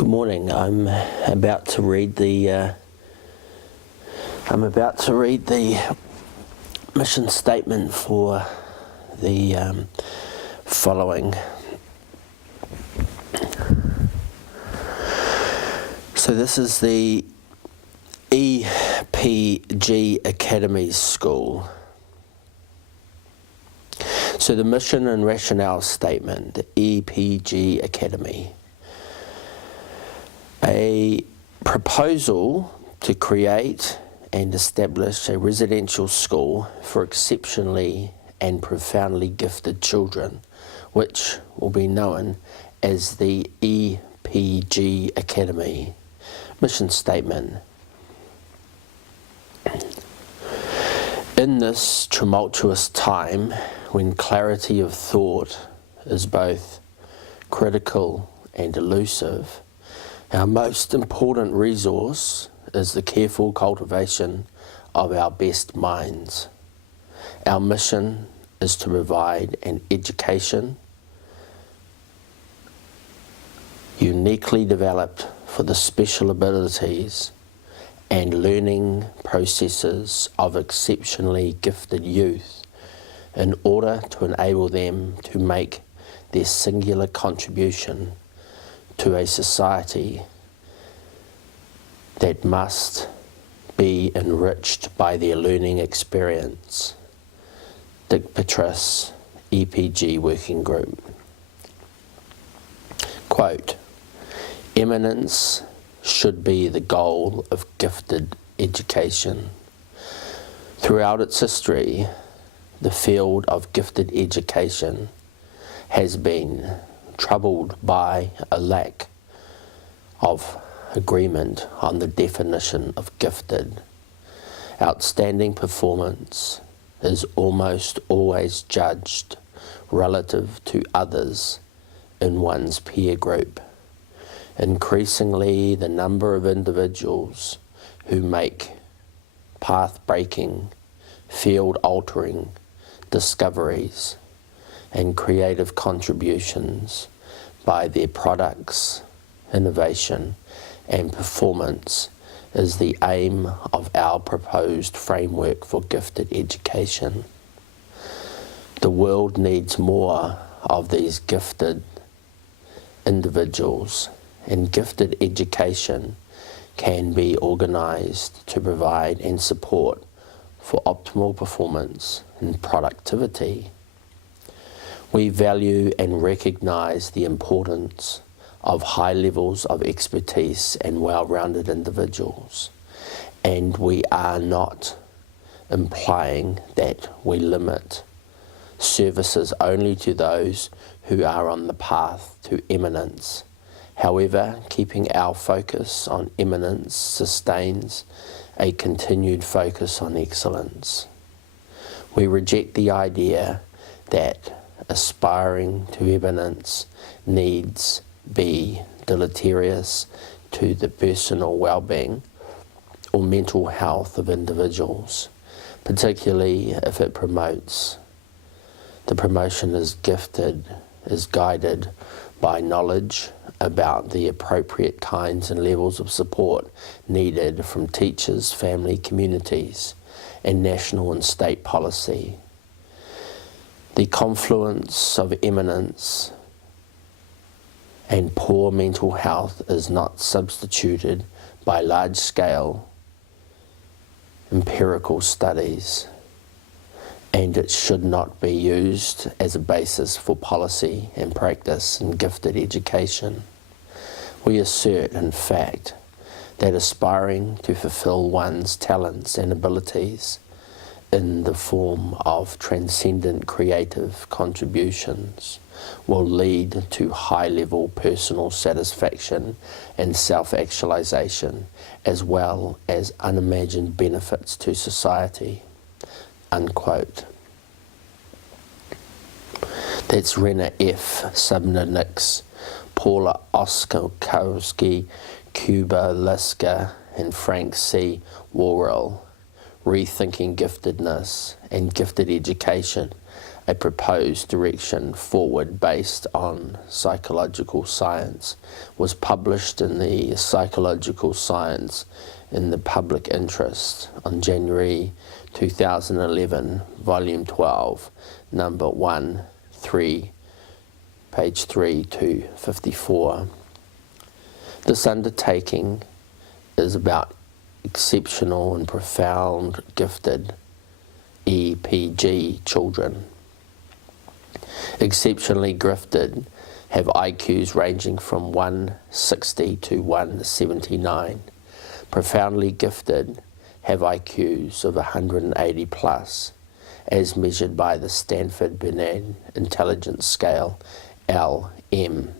Good morning. I'm about to read the mission statement for the following. So this is the EPG Academy School. So the mission and rationale statement, the EPG Academy. A proposal to create and establish a residential school for exceptionally and profoundly gifted children, which will be known as the EPG Academy. Mission statement. In this tumultuous time, when clarity of thought is both critical and elusive, our most important resource is the careful cultivation of our best minds. Our mission is to provide an education uniquely developed for the special abilities and learning processes of exceptionally gifted youth in order to enable them to make their singular contribution to a society that must be enriched by their learning experience. Dick Petras, EPG Working Group. Quote, eminence should be the goal of gifted education. Throughout its history, the field of gifted education has been troubled by a lack of agreement on the definition of gifted. Outstanding performance is almost always judged relative to others in one's peer group. Increasingly, the number of individuals who make path-breaking, field-altering discoveries and creative contributions by their products, innovation, and performance is the aim of our proposed framework for gifted education. The world needs more of these gifted individuals, and gifted education can be organized to provide and support for optimal performance and productivity. We value and recognize the importance of high levels of expertise and well-rounded individuals, and we are not implying that we limit services only to those who are on the path to eminence. However, keeping our focus on eminence sustains a continued focus on excellence. We reject the idea that aspiring to eminence needs be deleterious to the personal well-being or mental health of individuals, particularly if it promotes. The promotion is guided by knowledge about the appropriate kinds and levels of support needed from teachers, family, communities, and national and state policy. The confluence of eminence and poor mental health is not substituted by large-scale empirical studies, and it should not be used as a basis for policy and practice in gifted education. We assert, in fact, that aspiring to fulfill one's talents and abilities in the form of transcendent creative contributions will lead to high-level personal satisfaction and self-actualization, as well as unimagined benefits to society. Unquote. That's Rena F., Subna Nix, Paula Oskowski, Cuba Liska, and Frank C. Worrell. Rethinking Giftedness and Gifted Education, a proposed direction forward based on psychological science, was published in the Psychological Science in the Public Interest on January 2011, Volume 12, number 1, 3, page 3 to 54. This undertaking is about exceptional and profound gifted EPG children. Exceptionally gifted have IQs ranging from 160 to 179. Profoundly gifted have IQs of 180 plus, as measured by the Stanford Binet Intelligence Scale, LM.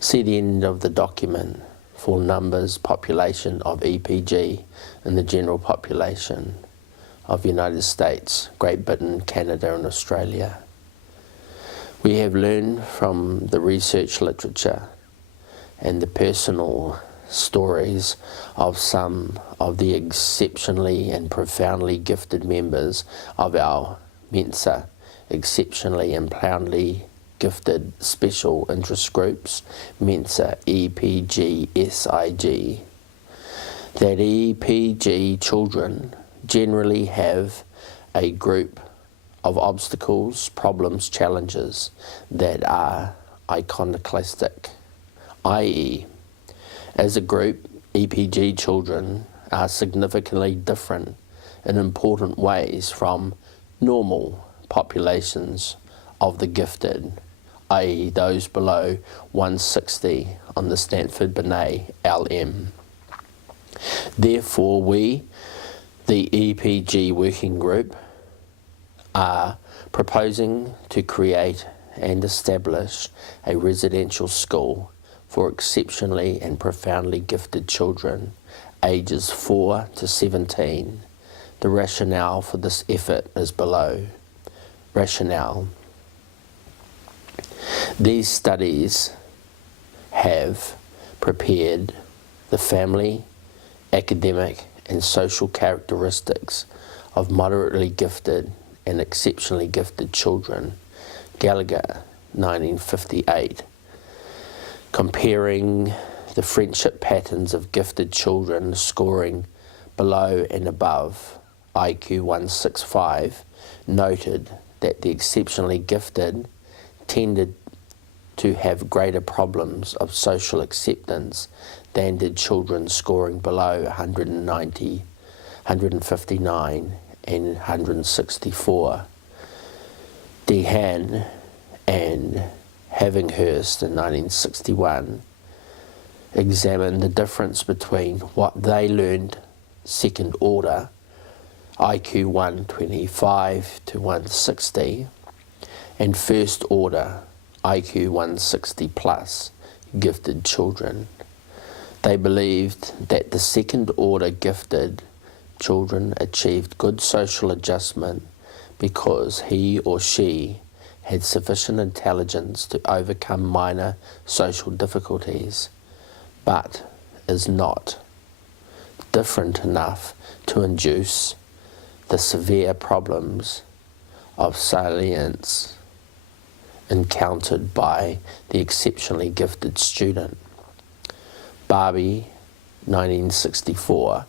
See the end of the document for numbers, population of EPG in the general population of the United States, Great Britain, Canada and Australia. We have learned from the research literature and the personal stories of some of the exceptionally and profoundly gifted members of our Mensa, exceptionally and profoundly gifted special interest groups, Mensa EPG SIG, that EPG children generally have a group of obstacles, problems, challenges that are iconoclastic, i.e., as a group, EPG children are significantly different in important ways from normal populations of the gifted, i.e. those below 160 on the Stanford Binet LM. Therefore, we, the EPG Working Group, are proposing to create and establish a residential school for exceptionally and profoundly gifted children, ages 4 to 17. The rationale for this effort is below. Rationale. These studies have prepared the family, academic and social characteristics of moderately gifted and exceptionally gifted children, Gallagher, 1958, comparing the friendship patterns of gifted children scoring below and above IQ 165, noted that the exceptionally gifted tended to have greater problems of social acceptance than did children scoring below 190, 159 and 164. Dehan and Havinghurst in 1961 examined the difference between what they learned second order, IQ 125 to 160, and first order, IQ 160 plus, gifted children. They believed that the second order gifted children achieved good social adjustment because he or she had sufficient intelligence to overcome minor social difficulties, but is not different enough to induce the severe problems of salience encountered by the exceptionally gifted student. Barbie, 1964,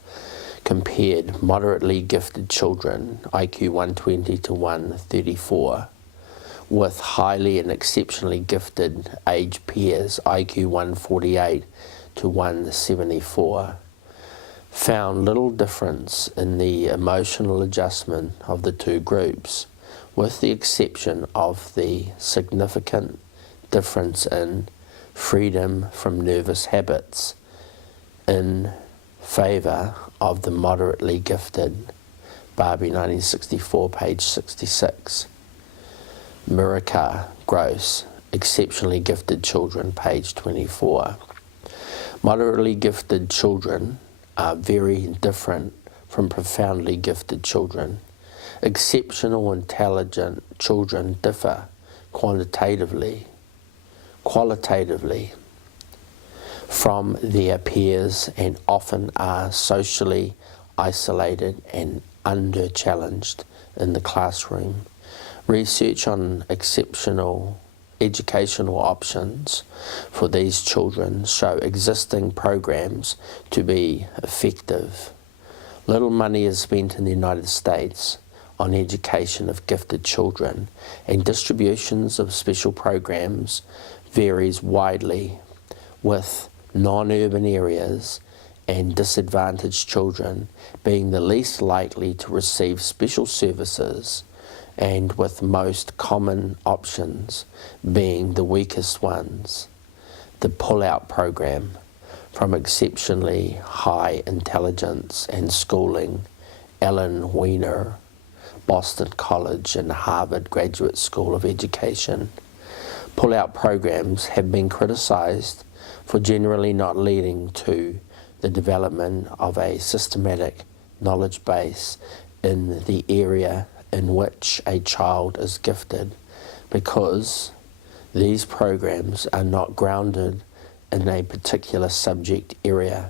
compared moderately gifted children, IQ 120 to 134, with highly and exceptionally gifted age peers, IQ 148 to 174, found little difference in the emotional adjustment of the two groups, with the exception of the significant difference in freedom from nervous habits in favour of the moderately gifted. Barbie, 1964, page 66. Muraka, Gross, Exceptionally Gifted Children, page 24. Moderately gifted children are very different from profoundly gifted children. Exceptional intelligent children differ qualitatively from their peers and often are socially isolated and under-challenged in the classroom, Research on exceptional educational options for these children show existing programs to be effective. Little money is spent in the United States on education of gifted children, and distributions of special programs varies widely, with non-urban areas and disadvantaged children being the least likely to receive special services, and with most common options being the weakest ones. The pull-out program from exceptionally high intelligence and schooling, Ellen Weiner, Boston College and Harvard Graduate School of Education. Pull-out programs have been criticized for generally not leading to the development of a systematic knowledge base in the area in which a child is gifted, because these programs are not grounded in a particular subject area.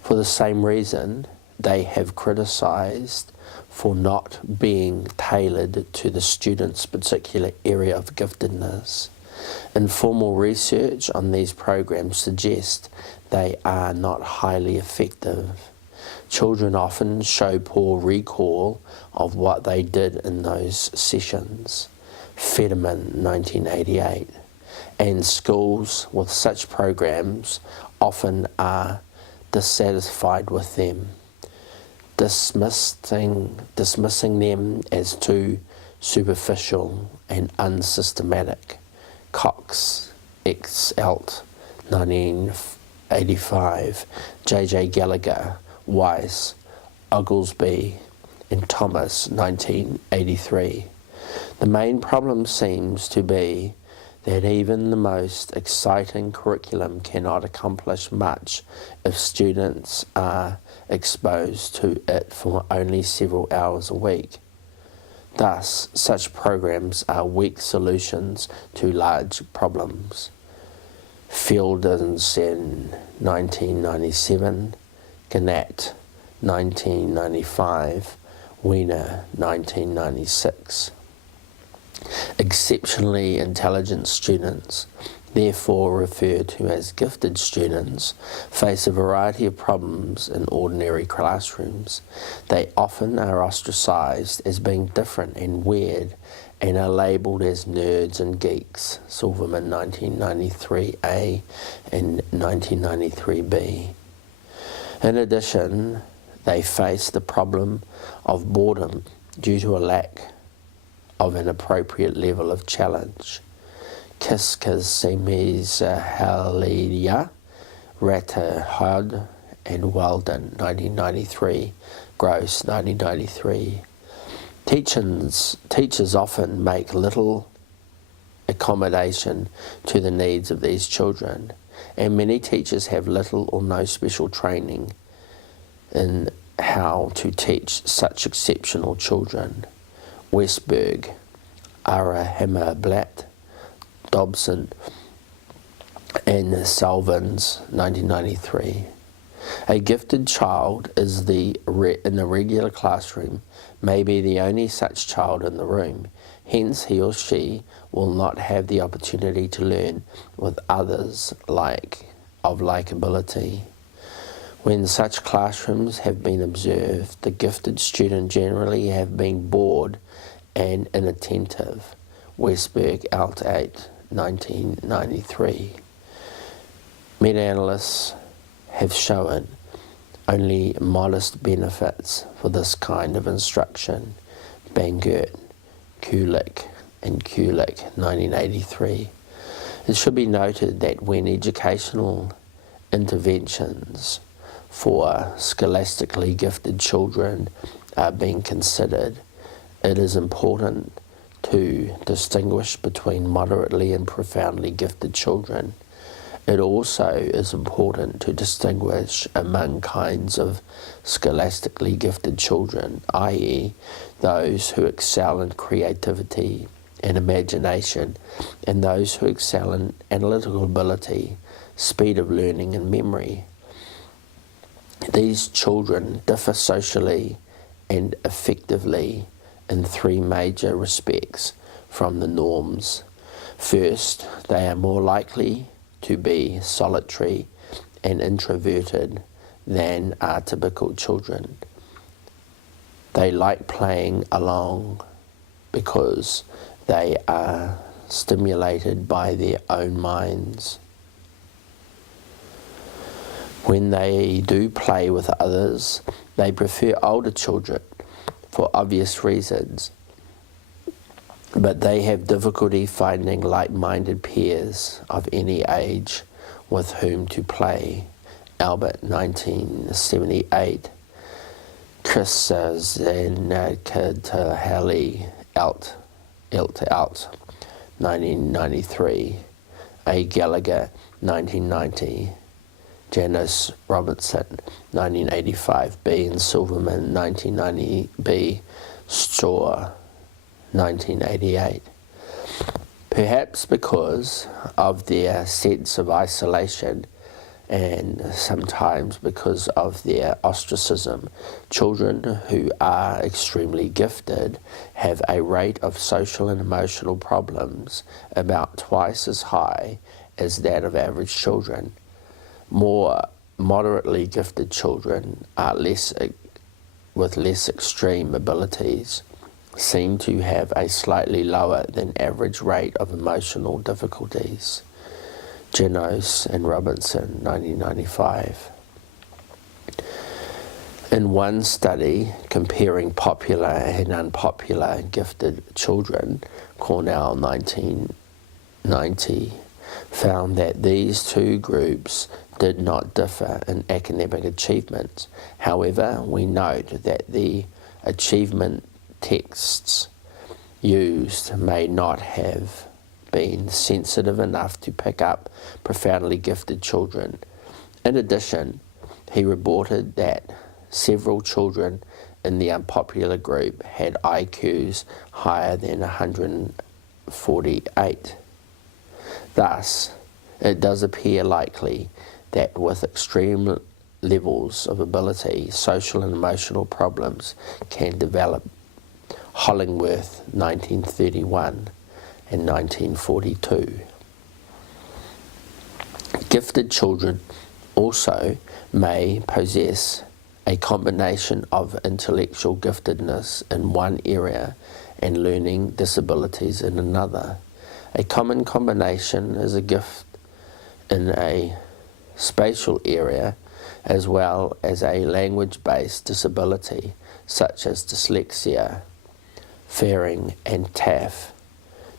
For the same reason, they have criticized for not being tailored to the student's particular area of giftedness. Informal research on these programs suggests they are not highly effective. Children often show poor recall of what they did in those sessions. Fetterman, 1988. And schools with such programs often are dissatisfied with them, dismissing them as too superficial and unsystematic. Cox, X. Elt, 1985, J.J. Gallagher, Weiss, Oglesby, and Thomas, 1983. The main problem seems to be that even the most exciting curriculum cannot accomplish much if students are exposed to it for only several hours a week. Thus, such programs are weak solutions to large problems. Fieldingsen, 1997, Gannett, 1995, Weiner, 1996. Exceptionally intelligent students, therefore referred to as gifted students, face a variety of problems in ordinary classrooms. They often are ostracized as being different and weird, and are labeled as nerds and geeks. Silverman, 1993A and 1993B. In addition, they face the problem of boredom due to a lack of an appropriate level of challenge. Kiskas Semes Halidia, Ratterhod and Weldon, 1993, Gross, 1993. Teachers often make little accommodation to the needs of these children, and many teachers have little or no special training in how to teach such exceptional children. Westberg, Ara Hammerblatt, Dobson, and Salvins, 1993. A gifted child is in the regular classroom may be the only such child in the room. Hence, he or she will not have the opportunity to learn with others of like ability. When such classrooms have been observed, the gifted student generally have been bored and inattentive. Westberg, Alt 8, 1993. Meta-analysts have shown only modest benefits for this kind of instruction. Bangert, Kulik, and Kulik, 1983. It should be noted that when educational interventions for scholastically gifted children are being considered, it is important to distinguish between moderately and profoundly gifted children. It also is important to distinguish among kinds of scholastically gifted children, i.e., those who excel in creativity and imagination, and those who excel in analytical ability, speed of learning, and memory. These children differ socially and affectively in three major respects from the norms. First, they are more likely to be solitary and introverted than are typical children. They like playing along because they are stimulated by their own minds. When they do play with others, they prefer older children for obvious reasons, but they have difficulty finding like-minded peers of any age with whom to play. Albert, 1978. Chris Zanakatahali, Alt, 1993. A. Gallagher, 1990. Janice Robertson, 1985. B. and Silverman, 1990. B. Straw, 1988. Perhaps because of their sense of isolation and sometimes because of their ostracism, children who are extremely gifted have a rate of social and emotional problems about twice as high as that of average children. More moderately gifted children are with less extreme abilities seem to have a slightly lower than average rate of emotional difficulties. Genos and Robinson, 1995. In one study comparing popular and unpopular gifted children, Cornell, 1990, found that these two groups did not differ in academic achievement. However, we note that the achievement texts used may not have been sensitive enough to pick up profoundly gifted children. In addition, he reported that several children in the unpopular group had IQs higher than 148. Thus, it does appear likely that with extreme levels of ability, social and emotional problems can develop. Hollingworth, 1931 and 1942. Gifted children also may possess a combination of intellectual giftedness in one area and learning disabilities in another. A common combination is a gift in a spatial area as well as a language-based disability such as dyslexia. Faring and Taff,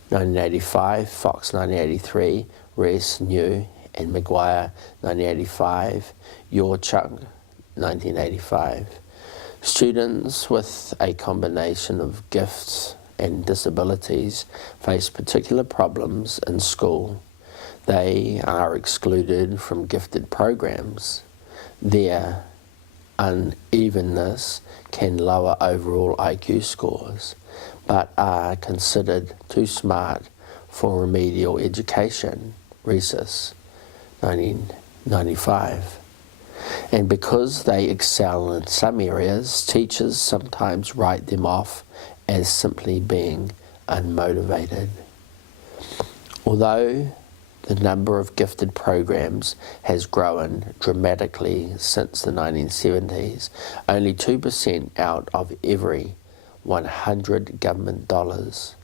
1985, Fox, 1983, Rees, New, and McGuire, 1985, Yorchuk, 1985. Students with a combination of gifts and disabilities face particular problems in school. They are excluded from gifted programs. Their unevenness can lower overall IQ scores, but are considered too smart for remedial education, Rhesus, 1995. And because they excel in some areas, teachers sometimes write them off as simply being unmotivated. Although the number of gifted programs has grown dramatically since the 1970s, only 2% out of every 100 government dollars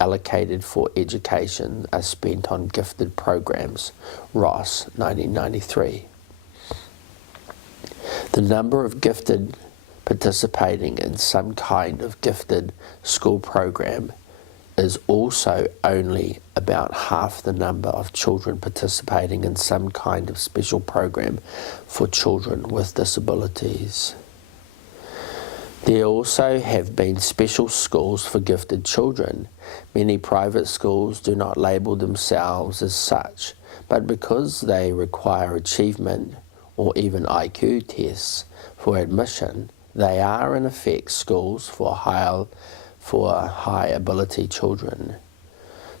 allocated for education are spent on gifted programs, Ross, 1993. The number of gifted participating in some kind of gifted school program is also only about half the number of children participating in some kind of special program for children with disabilities. There also have been special schools for gifted children. Many private schools do not label themselves as such, but because they require achievement or even IQ tests for admission, they are in effect schools for high ability children.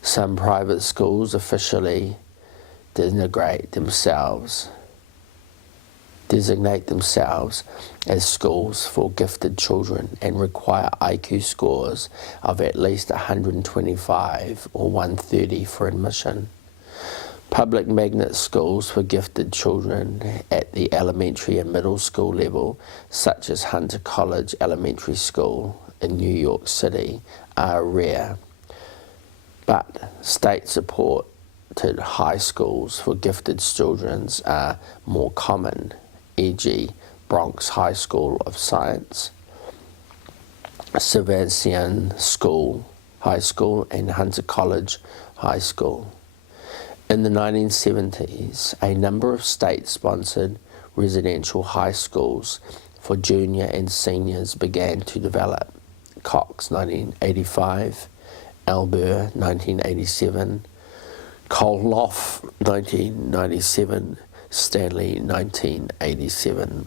Some private schools officially denigrate themselves designate themselves as schools for gifted children and require IQ scores of at least 125 or 130 for admission. Public magnet schools for gifted children at the elementary and middle school level, such as Hunter College Elementary School in New York City, are rare, but state-supported high schools for gifted children are more common, e.g. Bronx High School of Science, Cervasian High School, and Hunter College High School. In the 1970s, a number of state-sponsored residential high schools for junior and seniors began to develop. Cox, 1985, Albur, 1987, Koloff, 1997, Stanley, 1987.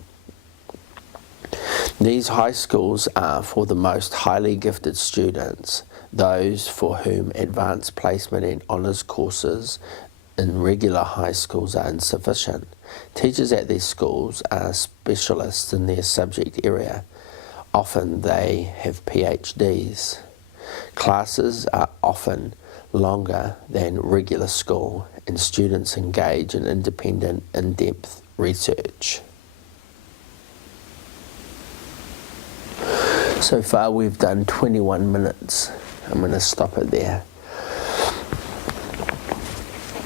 These high schools are for the most highly gifted students, those for whom advanced placement and honours courses in regular high schools are insufficient. Teachers at these schools are specialists in their subject area. Often they have PhDs. Classes are often longer than regular school, and students engage in independent, in-depth research. So far we've done 21 minutes. I'm going to stop it there.